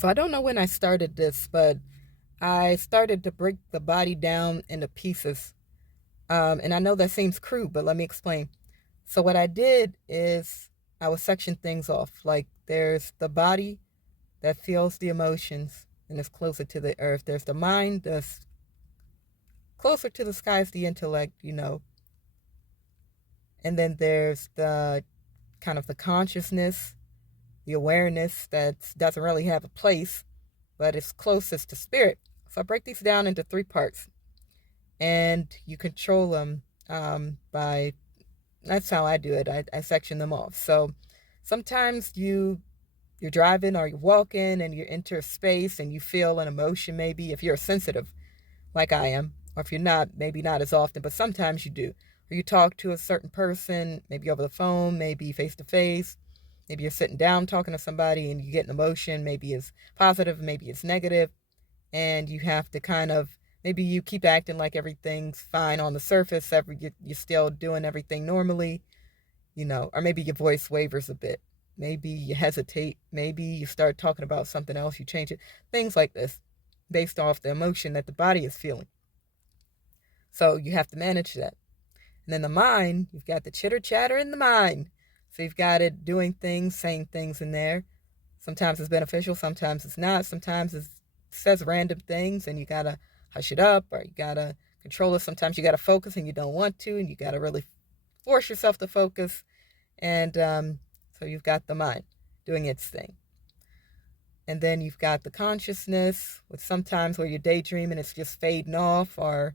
So I don't know when I started this, but I started to break the body down into pieces. And I know that seems crude, but let me explain. So what I did is I would section things off. Like there's the body that feels the emotions and is closer to the earth. There's the mind that's closer to the skies, the intellect. And then there's the kind of the consciousness, the awareness that doesn't really have a place, but it's closest to spirit. So I break these down into three parts, and you control them by that's how I do it. I section them off. So sometimes you're driving or you're walking and you enter space and you feel an emotion, maybe if you're sensitive like I am, or if you're not, maybe not as often, but sometimes you do. Or you talk to a certain person, maybe over the phone, maybe face to face. Maybe you're sitting down talking to somebody and you get an emotion, maybe it's positive, maybe it's negative, and you have to kind of, maybe you keep acting like everything's fine on the surface, you're still doing everything normally, or maybe your voice wavers a bit. Maybe you hesitate. Maybe you start talking about something else, you change it. Things like this, based off the emotion that the body is feeling. So you have to manage that. And then the mind, you've got the chitter chatter in the mind. So you've got it doing things, saying things in there. Sometimes it's beneficial, sometimes it's not. Sometimes it says random things and you gotta hush it up or you gotta control it. Sometimes you gotta focus and you don't want to, and you gotta really force yourself to focus. And so you've got the mind doing its thing. And then you've got the consciousness, with sometimes where you're daydreaming, it's just fading off, or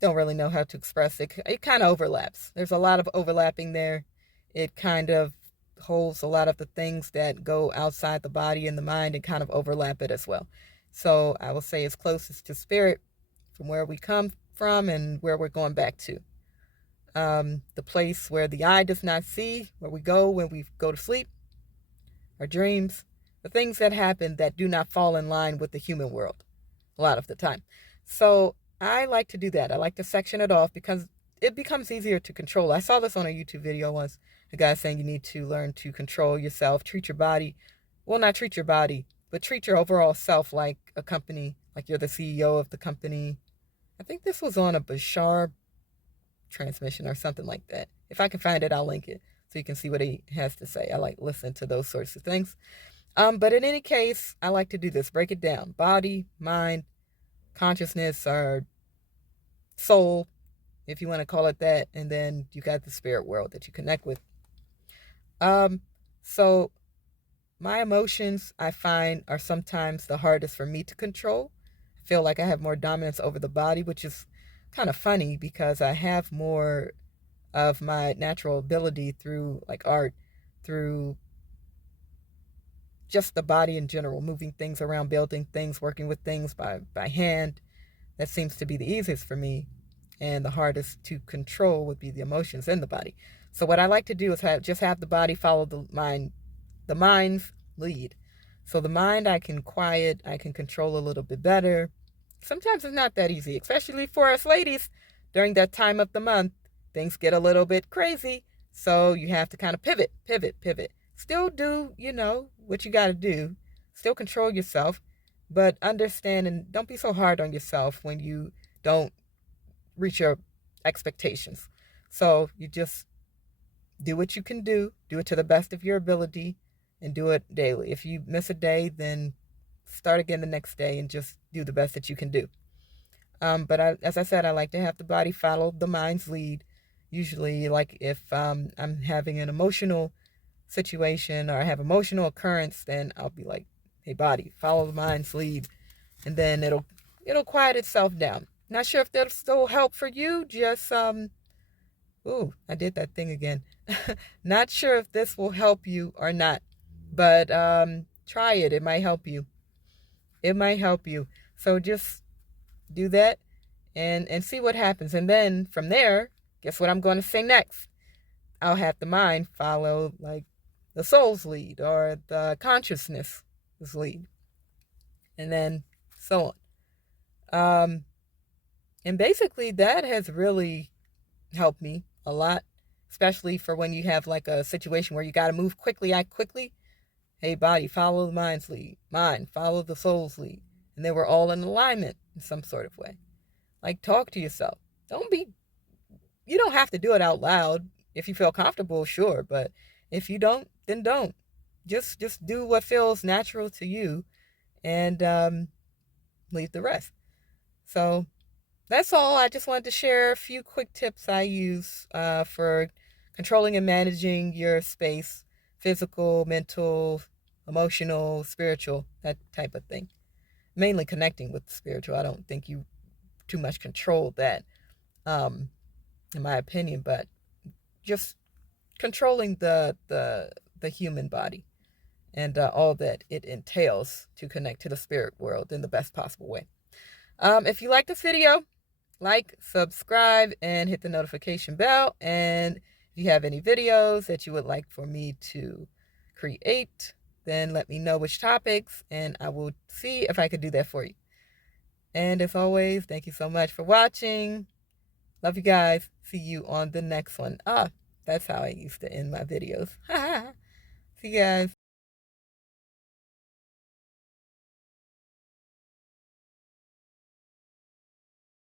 don't really know how to express it. It kind of overlaps. There's a lot of overlapping there. It kind of holds a lot of the things that go outside the body and the mind and kind of overlap it as well. So I will say it's closest to spirit, from where we come from and where we're going back to. The place where the eye does not see, where we go when we go to sleep, our dreams, the things that happen that do not fall in line with the human world a lot of the time. So I like to do that. I like to section it off because it becomes easier to control. I saw this on a YouTube video once. A guy saying you need to learn to control yourself, treat your body. Well, not treat your body, but treat your overall self like a company, like you're the CEO of the company. I think this was on a Bashar transmission or something like that. If I can find it, I'll link it so you can see what he has to say. I like listening to those sorts of things. But in any case, I like to do this, break it down: body, mind, consciousness, or soul, if you want to call it that, and then you got the spirit world that you connect with. Um, so my emotions, I find, are sometimes the hardest for me to control. I feel like I have more dominance over the body, which is kind of funny because I have more of my natural ability through like art, through just the body in general, moving things around, building things, working with things by hand. That seems to be the easiest for me, and the hardest to control would be the emotions in the body. So what I like to do is just have the body follow the mind's lead. So the mind I can quiet, I can control a little bit better. Sometimes it's not that easy, especially for us ladies during that time of the month. Things get a little bit crazy, so you have to kind of pivot, pivot, pivot. Still do, what you got to do. Still control yourself, but understand and don't be so hard on yourself when you don't reach your expectations. So you just do what you can do it to the best of your ability, and do it daily. If you miss a day, then start again the next day and just do the best that you can do. But as I said, I like to have the body follow the mind's lead. Usually, like if I'm having an emotional situation or I have emotional occurrence, then I'll be like, "Hey, body, follow the mind's lead," and then it'll quiet itself down. Not sure if that'll still help for you. Just ooh, I did that thing again. Not sure if this will help you or not, but try it. It might help you. It might help you. So just do that and see what happens. And then from there, guess what I'm going to say next? I'll have the mind follow like the soul's lead or the consciousness' lead, and then so on. And basically, that has really helped me a lot, especially for when you have like a situation where you got to move quickly, act quickly. Hey, body, follow the mind's lead. Mind, follow the soul's lead. And then we're all in alignment in some sort of way. Like, talk to yourself. Don't be, you don't have to do it out loud. If you feel comfortable, sure. But if you don't, then don't. Just do what feels natural to you, and leave the rest. So that's all. I just wanted to share a few quick tips I use for controlling and managing your space, physical, mental, emotional, spiritual, that type of thing. Mainly connecting with the spiritual. I don't think you too much control that, in my opinion, but just controlling the human body and all that it entails to connect to the spirit world in the best possible way. If you like this video, like, subscribe, and hit the notification bell. And if you have any videos that you would like for me to create, then let me know which topics, and I will see if I could do that for you. And as always, thank you so much for watching. Love you guys. See you on the next one. That's how I used to end my videos. See you guys.